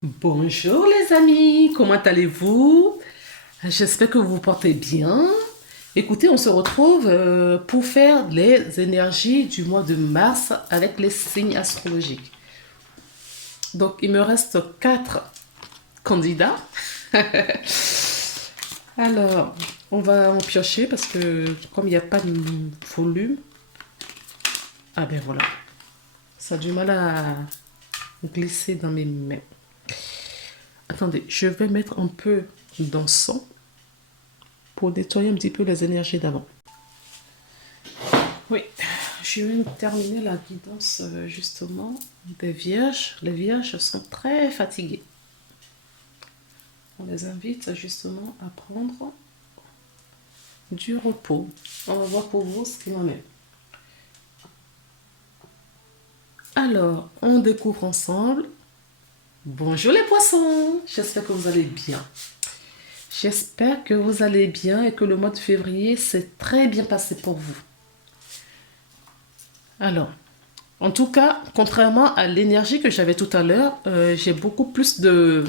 Bonjour les amis, comment allez-vous? J'espère que vous vous portez bien. Écoutez, on se retrouve pour faire les énergies du mois de mars avec les signes astrologiques. Donc, il me reste 4 candidats. Alors, on va en piocher parce que comme il n'y a pas de volume, ah ben voilà, ça a du mal à glisser dans mes mains. Attendez, je vais mettre un peu d'encens pour nettoyer un petit peu les énergies d'avant. Oui, je viens de terminer la guidance justement des vierges. Les vierges sont très fatiguées. On les invite justement à prendre du repos. On va voir pour vous ce qu'il en est. Alors, on découvre ensemble. Bonjour les poissons, j'espère que vous allez bien. J'espère que vous allez bien et que le mois de février s'est très bien passé pour vous. Alors, en tout cas, contrairement à l'énergie que j'avais tout à l'heure, j'ai beaucoup plus de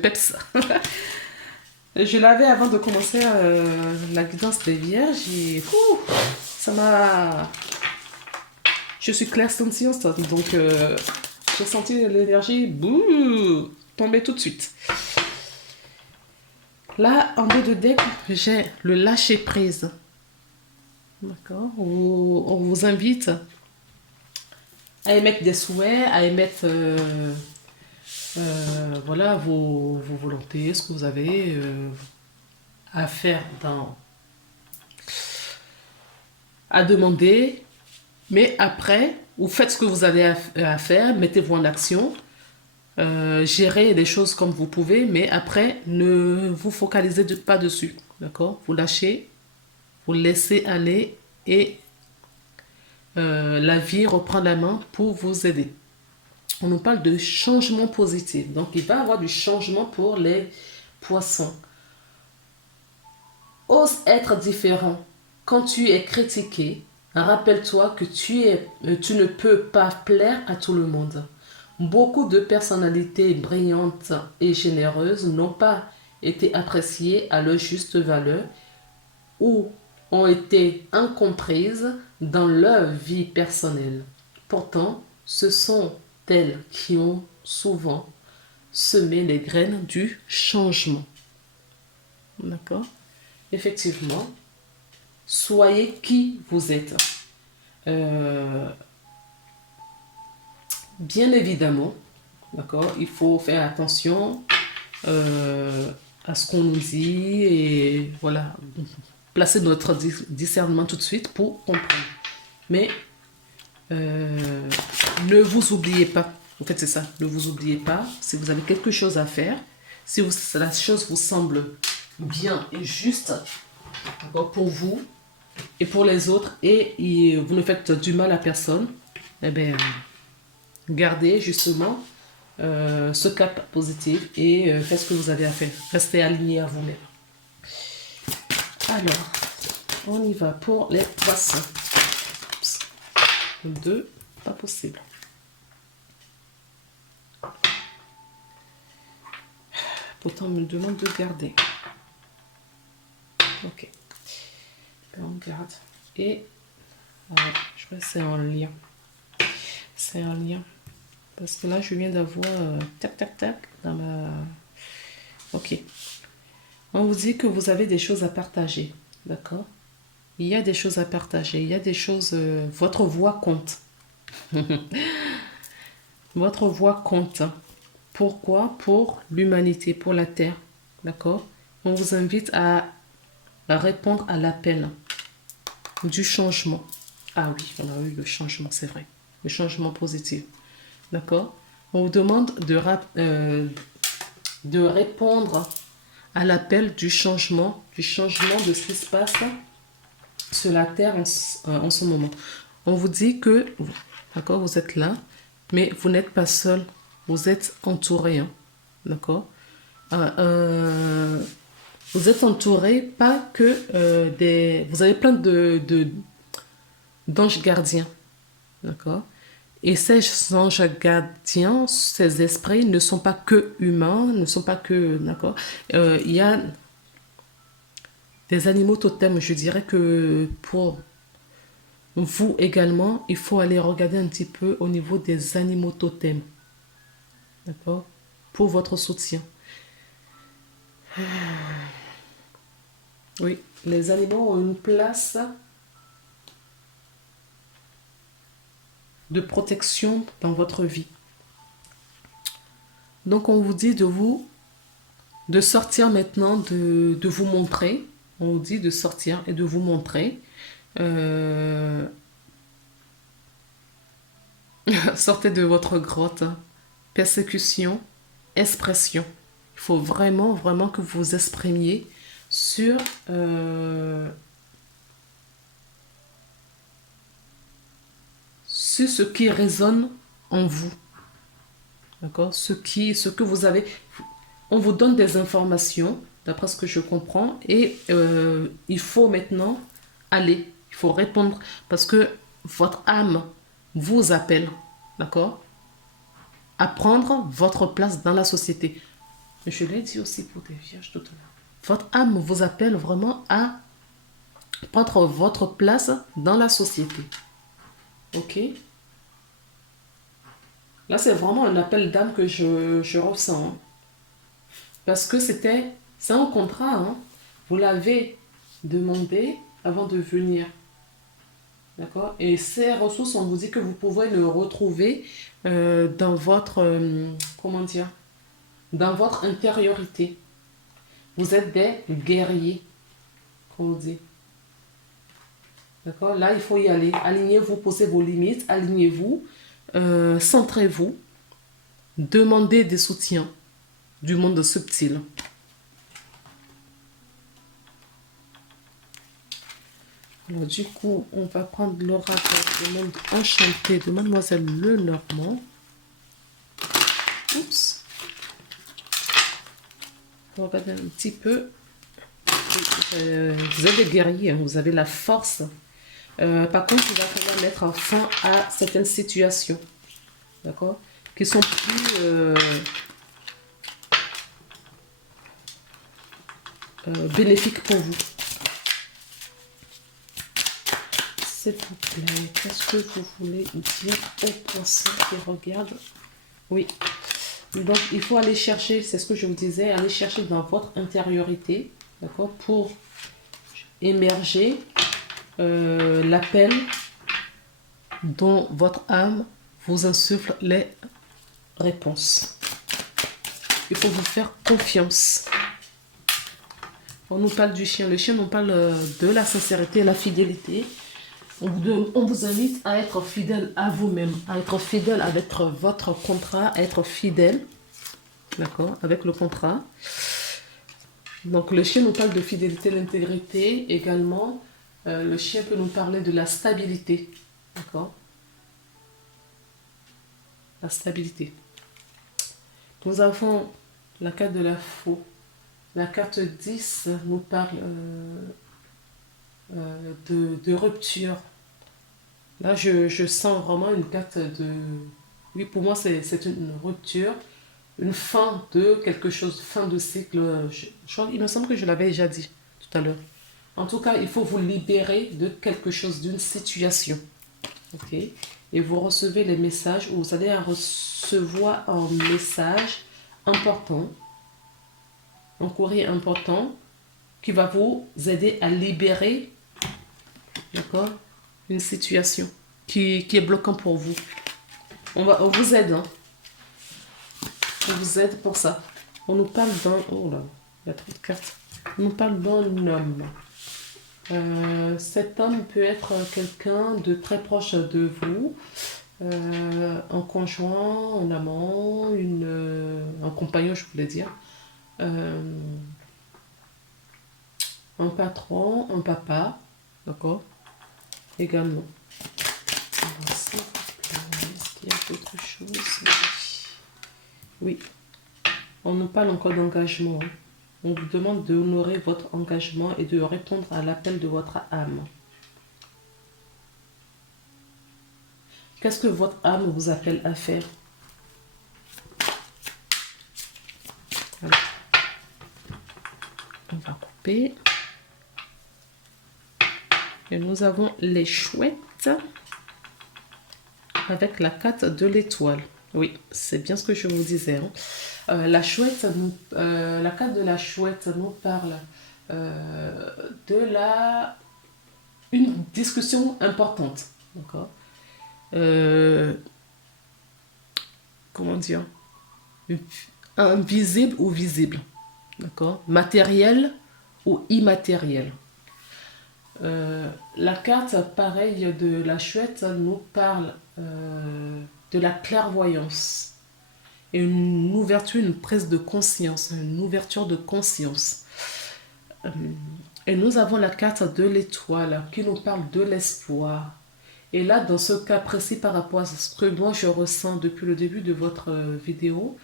peps. Je l'avais avant de commencer la guidance des vierges et ça m'a... Je suis clairsensiente, donc j'ai senti l'énergie tomber tout de suite. Là, en deux de deck, j'ai le lâcher prise. D'accord. On vous invite à émettre des souhaits, à émettre voilà vos volontés, ce que vous avez à faire à demander. Mais après, vous faites ce que vous avez à faire, mettez-vous en action, gérez les choses comme vous pouvez, mais après, ne vous focalisez pas dessus. D'accord. Vous lâchez, vous laissez aller et la vie reprend la main pour vous aider. On nous parle de changement positif. Donc, il va y avoir du changement pour les poissons. Ose être différent. Quand tu es critiqué, rappelle-toi que tu ne peux pas plaire à tout le monde. Beaucoup de personnalités brillantes et généreuses n'ont pas été appréciées à leur juste valeur ou ont été incomprises dans leur vie personnelle. Pourtant, ce sont elles qui ont souvent semé les graines du changement. D'accord? Effectivement, soyez qui vous êtes. Euh, Bien évidemment, d'accord, il faut faire attention à ce qu'on nous dit et voilà, placer notre discernement tout de suite pour comprendre. Mais euh, ne vous oubliez pas. En fait, c'est ça. Ne vous oubliez pas. Si vous avez quelque chose à faire, si la chose vous semble bien et juste pour vous et pour les autres et vous ne faites du mal à personne, eh bien, gardez justement ce cap positif et faites ce que vous avez à faire. Restez aligné à vous-même. Alors, on y va pour les poissons. Deux, pas possible. Pourtant, on me demande de garder. Ok. On garde. Et je crois que c'est en lien. C'est en lien. Parce que là, je viens d'avoir tac, tac, tac dans ma... Ok. On vous dit que vous avez des choses à partager. D'accord? Il y a des choses à partager. Il y a des choses... votre voix compte. Votre voix compte. Pourquoi? Pour l'humanité, pour la Terre. D'accord? On vous invite à répondre à l'appel du changement. Ah oui, on a eu le changement, c'est vrai. Le changement positif. D'accord? On vous demande de répondre à l'appel du changement de ce qui se passe sur la Terre en ce moment. On vous dit que, d'accord, vous êtes là, mais vous n'êtes pas seul. Vous êtes entouré. Hein, d'accord? Vous êtes entouré, pas que des... Vous avez plein d'anges gardiens. D'accord? Et ces anges gardiens, ces esprits ne sont pas que humains, ne sont pas que, d'accord? Il y a des animaux totems. Je dirais que pour vous également, il faut aller regarder un petit peu au niveau des animaux totems, d'accord? Pour votre soutien. Oui, les animaux ont une place de protection dans votre vie. Donc on vous dit de sortir maintenant, de vous montrer. On vous dit de sortir et de vous montrer. Euh, sortez de votre grotte. Persécution, expression. Il faut vraiment, vraiment que vous vous exprimiez sur, sur ce qui résonne en vous. D'accord? Ce que vous avez. On vous donne des informations, d'après ce que je comprends, et il faut maintenant aller. Il faut répondre parce que votre âme vous appelle. D'accord? À prendre votre place dans la société. Je l'ai dit aussi pour des vierges tout à l'heure. Votre âme vous appelle vraiment à prendre votre place dans la société. Ok? Là, c'est vraiment un appel d'âme que je ressens. Hein. Parce que c'est un contrat. Hein. Vous l'avez demandé avant de venir. D'accord? Et ces ressources, on vous dit que vous pouvez le retrouver dans votre, comment dire, dans votre intériorité. Vous êtes des guerriers, comme on dit. D'accord? Là, il faut y aller. Alignez-vous, posez vos limites, alignez-vous, centrez-vous, demandez des soutiens du monde subtil. Alors, du coup, on va prendre l'oracle du monde enchanté de Mademoiselle Lenormand. Oups. On va regarder un petit peu. Vous êtes des guerriers, hein, vous avez la force. Par contre, il va falloir mettre fin à certaines situations, d'accord, qui sont plus bénéfiques pour vous. S'il vous plaît, qu'est-ce que vous voulez dire aux personnes qui regardent? Oui. Donc, il faut aller chercher, c'est ce que je vous disais, aller chercher dans votre intériorité, d'accord, pour émerger l'appel dont votre âme vous insuffle les réponses. Il faut vous faire confiance. On nous parle du chien. Le chien nous parle de la sincérité et la fidélité. On vous invite à être fidèle à vous-même, à être fidèle avec votre contrat, à être fidèle, d'accord, avec le contrat. Donc le chien nous parle de fidélité, l'intégrité également. Le chien peut nous parler de la stabilité, d'accord, la stabilité. Nous avons la carte de la faux. La carte 10 nous parle de rupture. Là, je sens vraiment une carte de... Oui, pour moi, c'est une rupture, une fin de quelque chose, fin de cycle. Il me semble que je l'avais déjà dit tout à l'heure. En tout cas, il faut vous libérer de quelque chose, d'une situation. Ok? Et vous recevez les messages, ou vous allez recevoir un message important, un courrier important, qui va vous aider à libérer, d'accord, une situation qui est bloquante pour vous. On vous aide, hein. On vous aide pour ça. On nous parle d'un... Oh là, il y a trop de cartes. On nous parle d'un homme. Cet homme peut être quelqu'un de très proche de vous, un conjoint, un amant, un compagnon, je voulais dire, un patron, un papa, d'accord, également. Est-ce qu'il y a autre chose? Oui. On nous parle encore d'engagement. Hein. On vous demande d'honorer votre engagement et de répondre à l'appel de votre âme. Qu'est-ce que votre âme vous appelle à faire? Voilà. On va couper. Et nous avons les chouettes avec la carte de l'étoile. Oui, c'est bien ce que je vous disais. La chouette, la carte de la chouette nous parle de une discussion importante. D'accord. Comment dire? Invisible ou visible. D'accord. Matériel ou immatériel. La carte, pareil, de la chouette nous parle de la clairvoyance et une ouverture, une prise de conscience, une ouverture de conscience. Et nous avons la carte de l'étoile qui nous parle de l'espoir. Et là, dans ce cas précis, par rapport à ce que moi je ressens depuis le début de votre vidéo,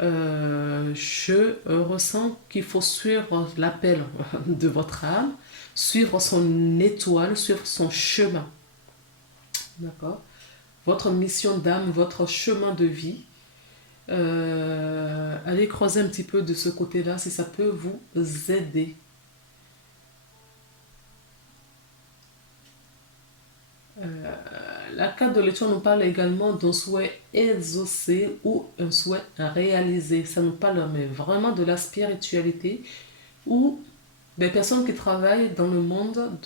je ressens qu'il faut suivre l'appel de votre âme, suivre son étoile, suivre son chemin. D'accord? Votre mission d'âme, votre chemin de vie. Allez creuser un petit peu de ce côté-là si ça peut vous aider. La carte de l'étoile nous parle également d'un souhait exaucé ou un souhait réalisé. Ça nous parle mais vraiment de la spiritualité ou des personnes qui travaillent dans le monde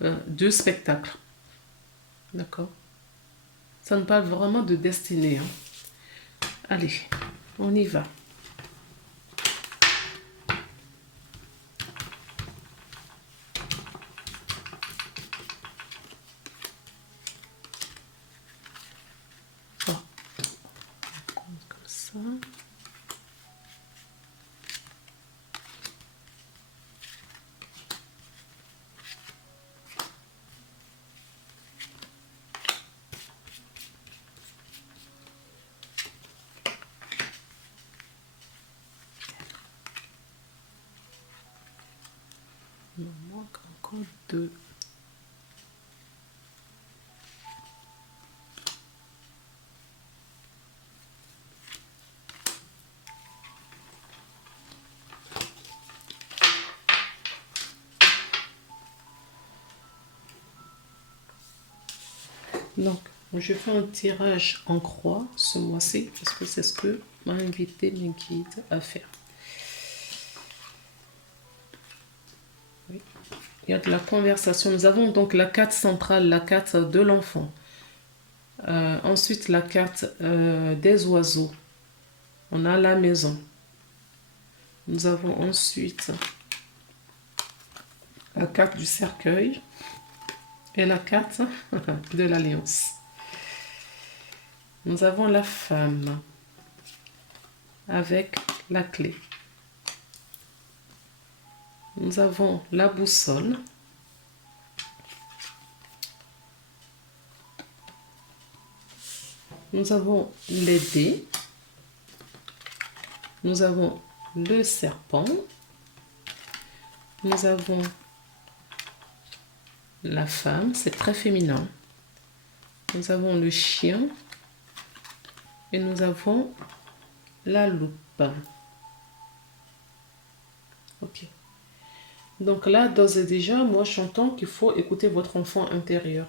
de spectacle. D'accord? Ça nous parle vraiment de destinée. Allez, on y va. Comme ça. Il me manque encore deux. Donc, je fais un tirage en croix ce mois-ci parce que c'est ce que m'a invité mes guides à faire. Oui. Il y a de la conversation. Nous avons donc la carte centrale, la carte de l'enfant. Ensuite, la carte des oiseaux. On a la maison. Nous avons ensuite la carte du cercueil et la carte de l'alliance. Nous avons la femme avec la clé. Nous avons la boussole. Nous avons les dés. Nous avons le serpent. Nous avons la femme, c'est très féminin. Nous avons le chien. Et nous avons la loupe. Ok. Donc là, d'ores et déjà, moi j'entends qu'il faut écouter votre enfant intérieur.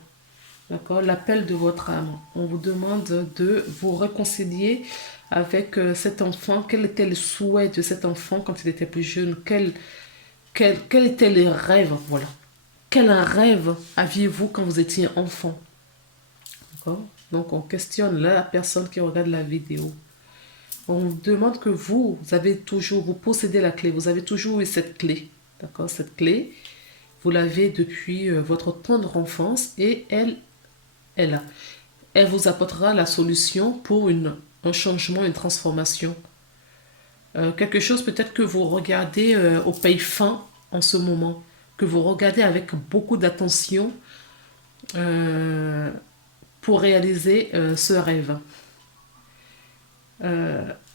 D'accord? L'appel de votre âme. On vous demande de vous réconcilier avec cet enfant. Quel était le souhait de cet enfant quand il était plus jeune? Quel étaient les rêves? Voilà. Quel rêve aviez-vous quand vous étiez enfant? D'accord? Donc on questionne la personne qui regarde la vidéo. On demande que vous possédez la clé. Vous avez toujours eu cette clé. D'accord? Cette clé, vous l'avez depuis votre tendre enfance et elle vous apportera la solution pour un changement, une transformation. Quelque chose peut-être que vous regardez au pays fin en ce moment, que vous regardez avec beaucoup d'attention pour réaliser ce rêve.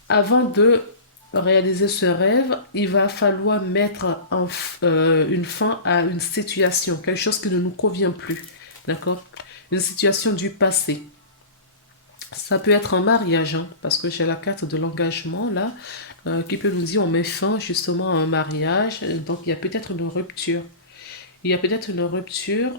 Avant de réaliser ce rêve, il va falloir mettre une fin à une situation, quelque chose qui ne nous convient plus. D'accord? une situation du passé. Ça peut être un mariage, hein, parce que j'ai la carte de l'engagement là, qui peut nous dire on met fin justement à un mariage. Donc il y a peut-être une rupture. Il y a peut-être une rupture.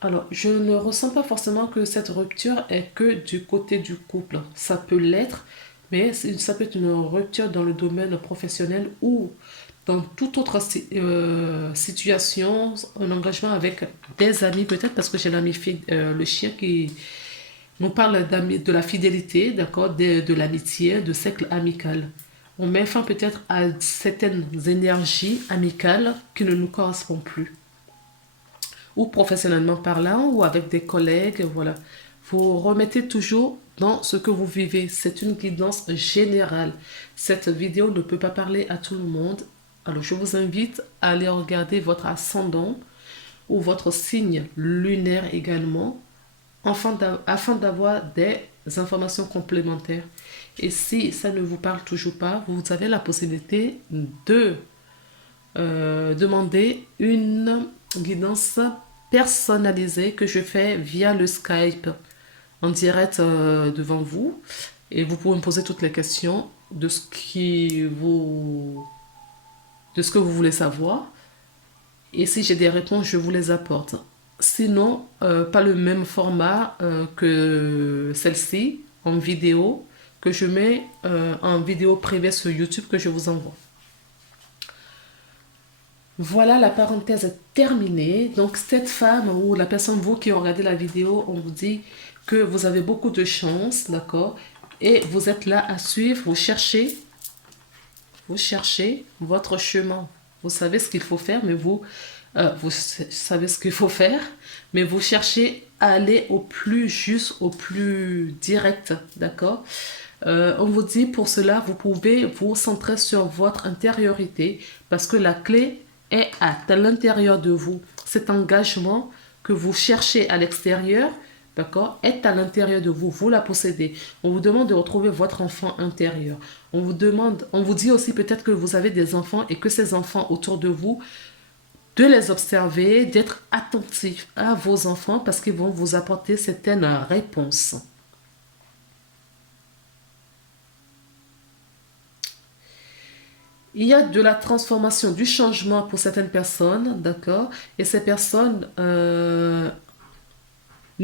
Alors, je ne ressens pas forcément que cette rupture est que du côté du couple. Ça peut l'être, mais ça peut être une rupture dans le domaine professionnel ou dans toute autre situation, un engagement avec des amis peut-être, parce que j'ai l'ami le chien qui nous parle de la fidélité, d'accord, de l'amitié, de cercle amical. On met fin peut-être à certaines énergies amicales qui ne nous correspondent plus, ou professionnellement parlant, ou avec des collègues, voilà. Vous remettez toujours dans ce que vous vivez. C'est une guidance générale. Cette vidéo ne peut pas parler à tout le monde. Alors, je vous invite à aller regarder votre ascendant ou votre signe lunaire également, afin d'avoir des informations complémentaires. Et si ça ne vous parle toujours pas, vous avez la possibilité de demander une guidance personnalisée que je fais via le Skype en direct devant vous. Et vous pouvez me poser toutes les questions de ce que vous voulez savoir. Et si j'ai des réponses, je vous les apporte. Sinon, pas le même format que celle-ci, en vidéo, que je mets en vidéo privée sur YouTube que je vous envoie. Voilà, la parenthèse est terminée. Donc, cette femme ou la personne, vous qui regardez la vidéo, on vous dit que vous avez beaucoup de chance, d'accord? Et vous êtes là à suivre, vous cherchez votre chemin. Vous savez ce qu'il faut faire, mais vous savez ce qu'il faut faire, mais vous cherchez à aller au plus juste, au plus direct, d'accord? On vous dit pour cela, vous pouvez vous centrer sur votre intériorité parce que la clé est à l'intérieur de vous. Cet engagement que vous cherchez à l'extérieur, d'accord, est à l'intérieur de vous. Vous la possédez. On vous demande de retrouver votre enfant intérieur. On vous dit aussi peut-être que vous avez des enfants et que ces enfants autour de vous, de les observer, d'être attentif à vos enfants parce qu'ils vont vous apporter certaines réponses. Il y a de la transformation, du changement pour certaines personnes, d'accord? Et ces personnes ne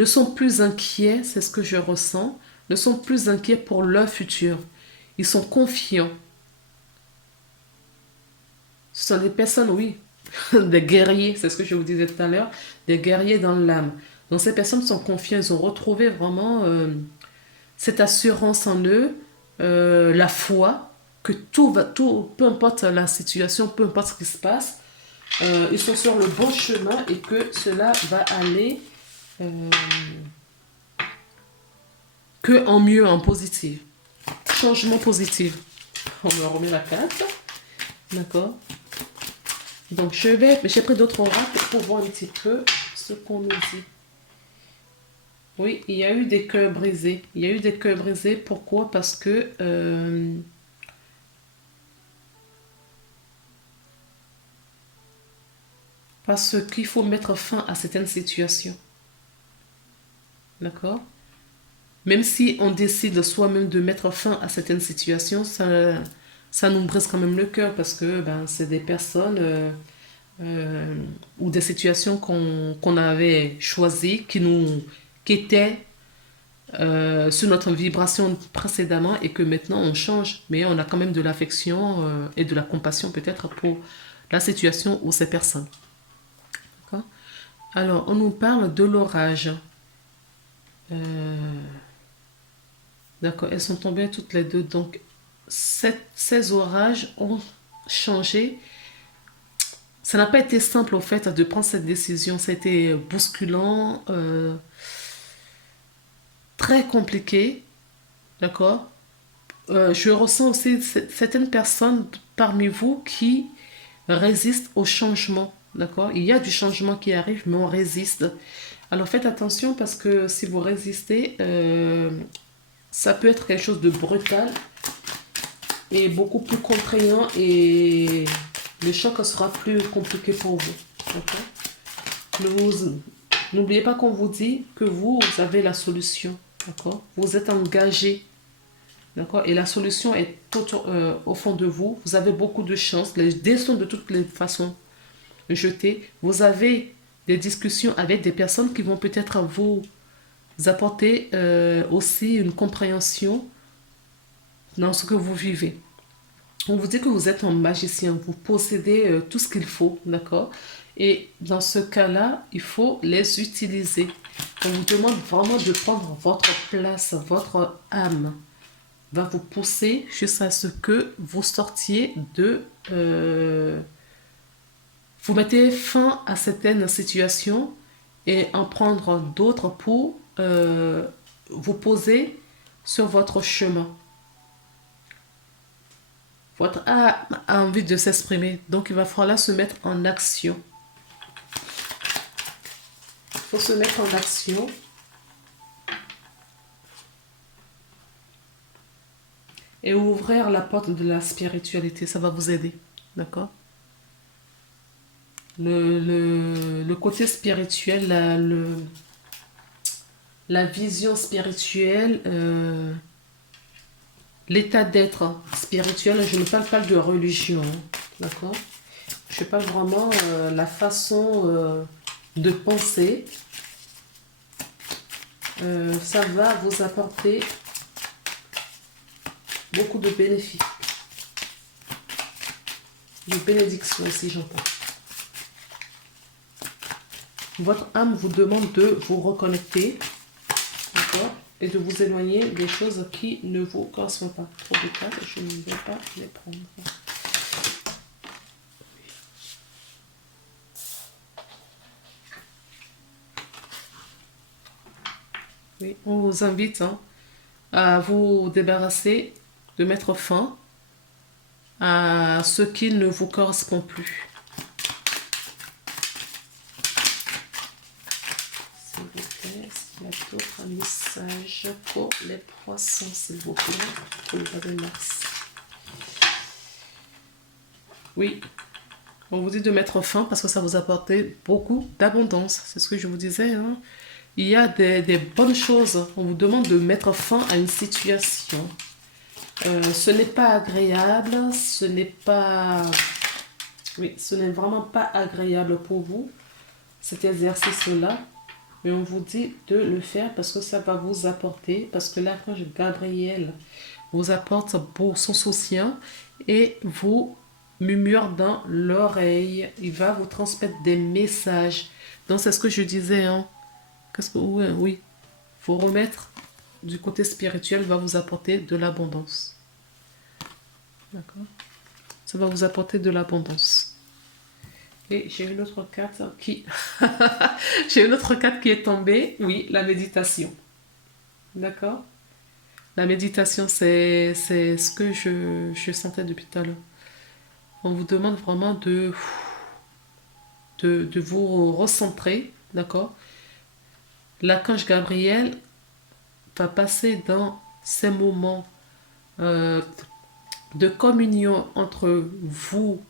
sont plus inquiets, c'est ce que je ressens, ne sont plus inquiets pour leur futur. Ils sont confiants. Ce sont des personnes, oui, des guerriers, c'est ce que je vous disais tout à l'heure, des guerriers dans l'âme. Donc ces personnes sont confiantes, ils ont retrouvé vraiment cette assurance en eux, la foi, que peu importe la situation, peu importe ce qui se passe, ils sont sur le bon chemin et que cela va aller que en mieux, en positif. Changement positif. On me remet la carte. D'accord. Donc j'ai pris d'autres oracles pour voir un petit peu ce qu'on nous dit. Oui, il y a eu des cœurs brisés. Il y a eu des cœurs brisés. Pourquoi? Parce que qu'il faut mettre fin à certaines situations. D'accord? Même si on décide soi-même de mettre fin à certaines situations, ça nous brise quand même le cœur parce que c'est des personnes ou des situations qu'on avait choisies, qui étaient sur notre vibration précédemment et que maintenant on change. Mais on a quand même de l'affection et de la compassion peut-être pour la situation ou ces personnes. D'accord? Alors, on nous parle de l'orage. D'accord, elles sont tombées toutes les deux. Donc, ces orages ont changé. Ça n'a pas été simple, au fait, de prendre cette décision. Ça a été bousculant, très compliqué. D'accord? Je ressens aussi certaines personnes parmi vous qui résistent au changement. D'accord? Il y a du changement qui arrive, mais on résiste. Alors, faites attention parce que si vous résistez, ça peut être quelque chose de brutal et beaucoup plus contraignant et le choc sera plus compliqué pour vous. D'accord? N'oubliez pas qu'on vous dit que vous avez la solution. D'accord? Vous êtes engagé. D'accord? Et la solution est tout au fond de vous. Vous avez beaucoup de chance. Les dés sont de toutes les façons jetés. Vous avez des discussions avec des personnes qui vont peut-être vous apporter aussi une compréhension dans ce que vous vivez. On vous dit que vous êtes un magicien, vous possédez tout ce qu'il faut, d'accord? Et dans ce cas-là, il faut les utiliser. On vous demande vraiment de prendre votre place, votre âme va vous pousser jusqu'à ce que vous sortiez de... vous mettez fin à certaines situations et en prendre d'autres pour vous poser sur votre chemin. Votre âme a envie de s'exprimer, donc il va falloir se mettre en action. Il faut se mettre en action. Et ouvrir la porte de la spiritualité, ça va vous aider. D'accord? Le côté spirituel, la vision spirituelle, l'état d'être spirituel, je ne parle pas de religion, d'accord? Je parle vraiment la façon de penser. Ça va vous apporter beaucoup de bénéfices. De bénédictions aussi, j'entends. Votre âme vous demande de vous reconnecter, d'accord? Et de vous éloigner des choses qui ne vous correspondent pas. Trop de cartes, je ne vais pas les prendre. Oui, on vous invite à vous débarrasser, de mettre fin à ce qui ne vous correspond plus. S'il vous plaît, est-ce qu'il y a d'autres messages pour les poissons, s'il vous plaît, pour le mois de mars? Oui, on vous dit de mettre fin parce que ça vous apporte beaucoup d'abondance. C'est ce que je vous disais. Il y a des bonnes choses. On vous demande de mettre fin à une situation. Ce n'est pas agréable. Ce n'est pas... Oui, ce n'est vraiment pas agréable pour vous, cet exercice-là. Mais on vous dit de le faire parce que ça va vous apporter. Parce que l'archange Gabriel vous apporte pour son soutien et vous murmure dans l'oreille. Il va vous transmettre des messages. Donc c'est ce que je disais. Qu'est-ce que oui, faut remettre du côté spirituel va vous apporter de l'abondance. D'accord? Ça va vous apporter de l'abondance. Et j'ai une autre carte qui j'ai une autre carte qui est tombée. Oui, la méditation. D'accord? La méditation, c'est ce que je sentais depuis tout à l'heure. On vous demande vraiment de vous recentrer, d'accord? L'archange Gabriel va passer dans ces moments de communion entre vous,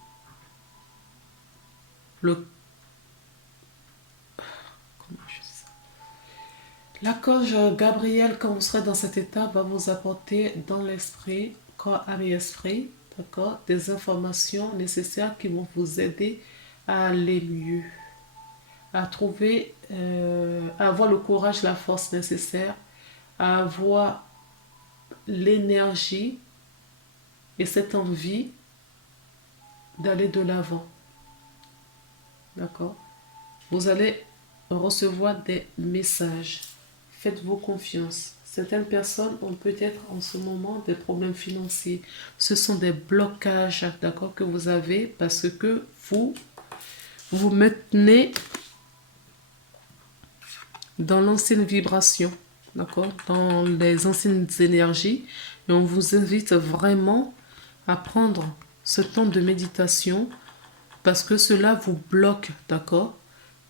l'archange Gabriel, quand vous serez dans cet état, va vous apporter dans l'esprit, corps, âme et esprit, d'accord, des informations nécessaires qui vont vous aider à aller mieux, à trouver, à avoir le courage, la force nécessaire, à avoir l'énergie et cette envie d'aller de l'avant. D'accord? Vous allez recevoir des messages. Faites-vous confiance. Certaines personnes ont peut-être en ce moment des problèmes financiers. Ce sont des blocages, d'accord, que vous avez parce que vous vous maintenez dans l'ancienne vibration, d'accord, dans les anciennes énergies. Et on vous invite vraiment à prendre ce temps de méditation parce que cela vous bloque, d'accord.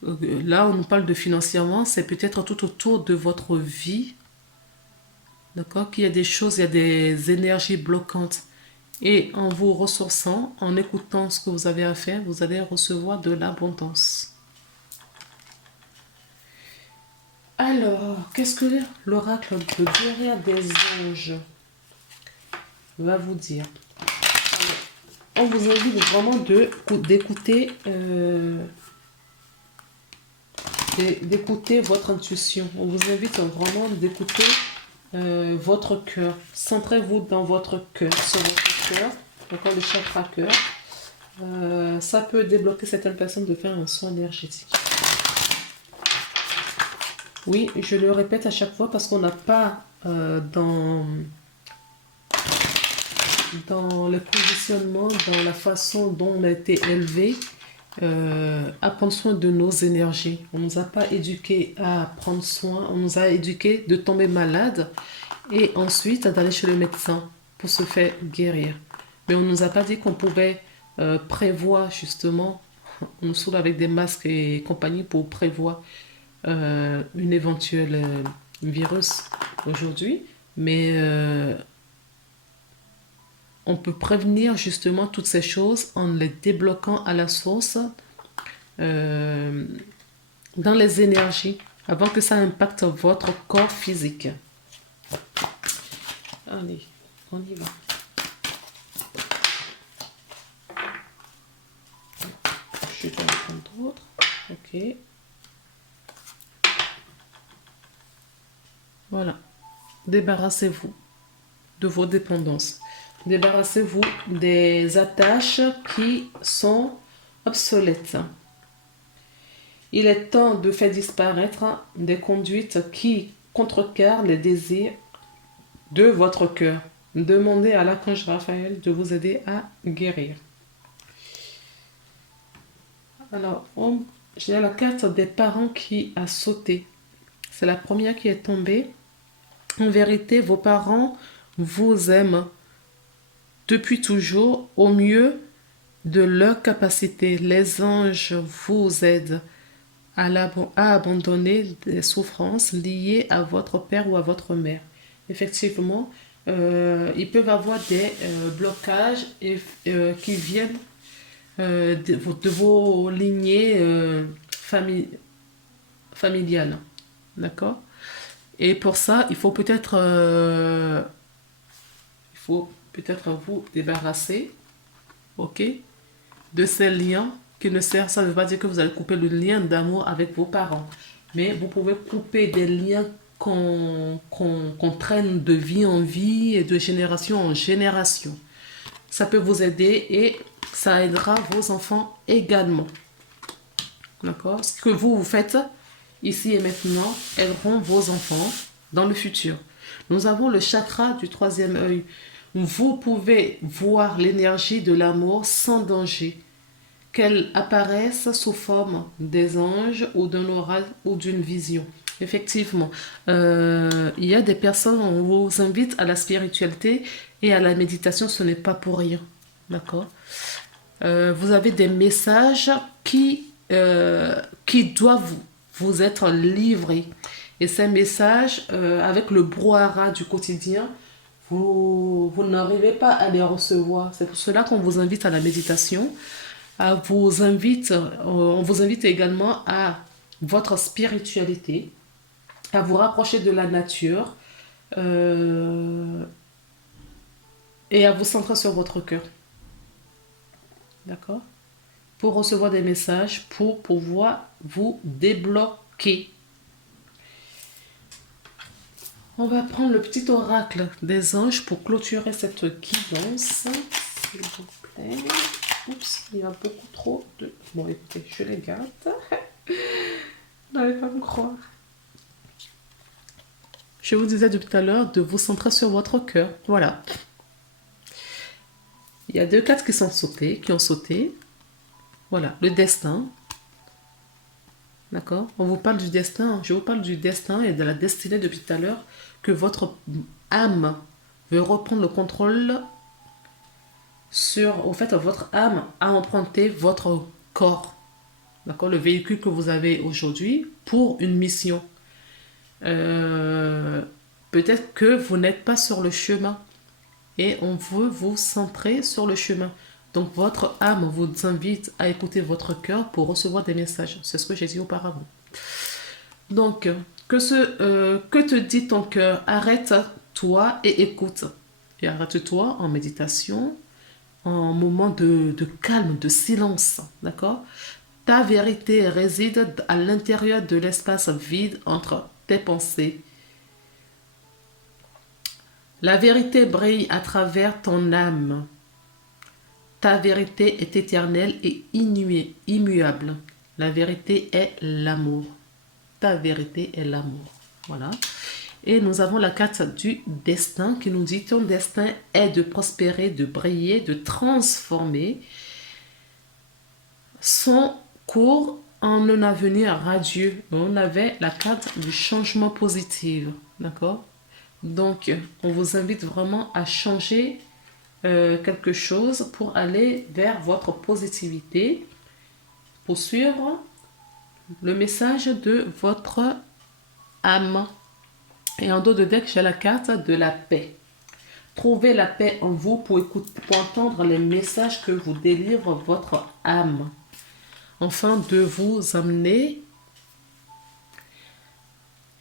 Là, on nous parle de financièrement, c'est peut-être tout autour de votre vie, d'accord, qu'il y a des choses, il y a des énergies bloquantes. Et en vous ressourçant, en écoutant ce que vous avez à faire, vous allez recevoir de l'abondance. Alors, qu'est-ce que l'oracle de guerrière des anges va vous dire? On vous invite vraiment d'écouter votre intuition. On vous invite vraiment d'écouter votre cœur. Centrez-vous dans votre cœur, sur votre cœur, d'accord, le chakra cœur. Ça peut débloquer certaines personnes de faire un soin énergétique. Oui, je le répète à chaque fois parce qu'on n'a pas dans le positionnement, dans la façon dont on a été élevé, à prendre soin de nos énergies. On ne nous a pas éduqués à prendre soin, on nous a éduqués de tomber malade et ensuite d'aller chez le médecin pour se faire guérir. Mais on ne nous a pas dit qu'on pouvait prévoir justement, on nous saoule avec des masques et compagnie pour prévoir une éventuelle virus aujourd'hui, mais on peut prévenir justement toutes ces choses en les débloquant à la source dans les énergies avant que ça impacte votre corps physique. Allez, on y va. Je vais en prendre d'autres. Ok. Voilà. Débarrassez-vous de vos dépendances. Débarrassez-vous des attaches qui sont obsolètes. Il est temps de faire disparaître des conduites qui contrecarrent les désirs de votre cœur. Demandez à l'archange Raphaël de vous aider à guérir. Alors, j'ai la carte des parents qui a sauté. C'est la première qui est tombée. En vérité, vos parents vous aiment depuis toujours au mieux de leur capacité. Les anges vous aident à abandonner des souffrances liées à votre père ou à votre mère. Effectivement, ils peuvent avoir des blocages qui viennent de vos lignées familiales. D'accord? Et pour ça, il faut peut-être vous débarrasser, ok, de ces liens qui ne servent. Ça ne veut pas dire que vous allez couper le lien d'amour avec vos parents, mais vous pouvez couper des liens qu'on traîne de vie en vie et de génération en génération. Ça peut vous aider et ça aidera vos enfants également. D'accord? Ce que vous faites ici et maintenant aideront vos enfants dans le futur. Nous avons le chakra du troisième œil. Vous pouvez voir l'énergie de l'amour sans danger, qu'elle apparaisse sous forme des anges ou d'un oral ou d'une vision. Effectivement, il y a des personnes, on vous invite à la spiritualité et à la méditation, ce n'est pas pour rien. D'accord? Vous avez des messages qui doivent vous être livrés. Et ces messages, avec le brouhaha du quotidien, vous n'arrivez pas à les recevoir. C'est pour cela qu'on vous invite à la méditation. On vous invite également à votre spiritualité, à vous rapprocher de la nature et à vous centrer sur votre cœur. D'accord? Pour recevoir des messages, pour pouvoir vous débloquer. On va prendre le petit oracle des anges pour clôturer cette guidance, s'il vous plaît. Oups, il y a beaucoup trop de... Bon, écoutez, je les garde. Vous n'allez pas me croire. Je vous disais depuis tout à l'heure de vous centrer sur votre cœur. Voilà. Il y a deux cartes qui ont sauté. Voilà, le destin. D'accord? On vous parle du destin. Je vous parle du destin et de la destinée depuis tout à l'heure, que votre âme veut reprendre le contrôle sur... Au fait, votre âme a emprunté votre corps. D'accord? Le véhicule que vous avez aujourd'hui pour une mission. Peut-être que vous n'êtes pas sur le chemin. et on veut vous centrer sur le chemin. Donc votre âme vous invite à écouter votre cœur pour recevoir des messages. C'est ce que j'ai dit auparavant. Donc, que te dit ton cœur? Arrête-toi et écoute. Et arrête-toi en méditation, en moment de calme, de silence. D'accord? Ta vérité réside à l'intérieur de l'espace vide entre tes pensées. La vérité brille à travers ton âme. Ta vérité est éternelle et immuable. La vérité est l'amour. Ta vérité est l'amour. Voilà. Et nous avons la carte du destin qui nous dit ton destin est de prospérer, de briller, de transformer son cours en un avenir radieux. On avait la carte du changement positif. D'accord? Donc, on vous invite vraiment à changer quelque chose pour aller vers votre positivité, pour suivre le message de votre âme. Et en dos de deck, j'ai la carte de la paix. Trouvez la paix en vous pour entendre les messages que vous délivre votre âme, afin de vous amener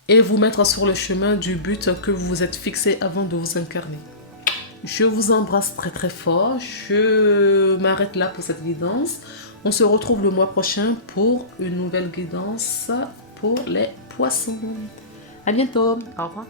et vous mettre sur le chemin du but que vous vous êtes fixé avant de vous incarner. Je vous embrasse très très fort. Je m'arrête là pour cette guidance. On se retrouve le mois prochain pour une nouvelle guidance pour les poissons. À bientôt. Au revoir.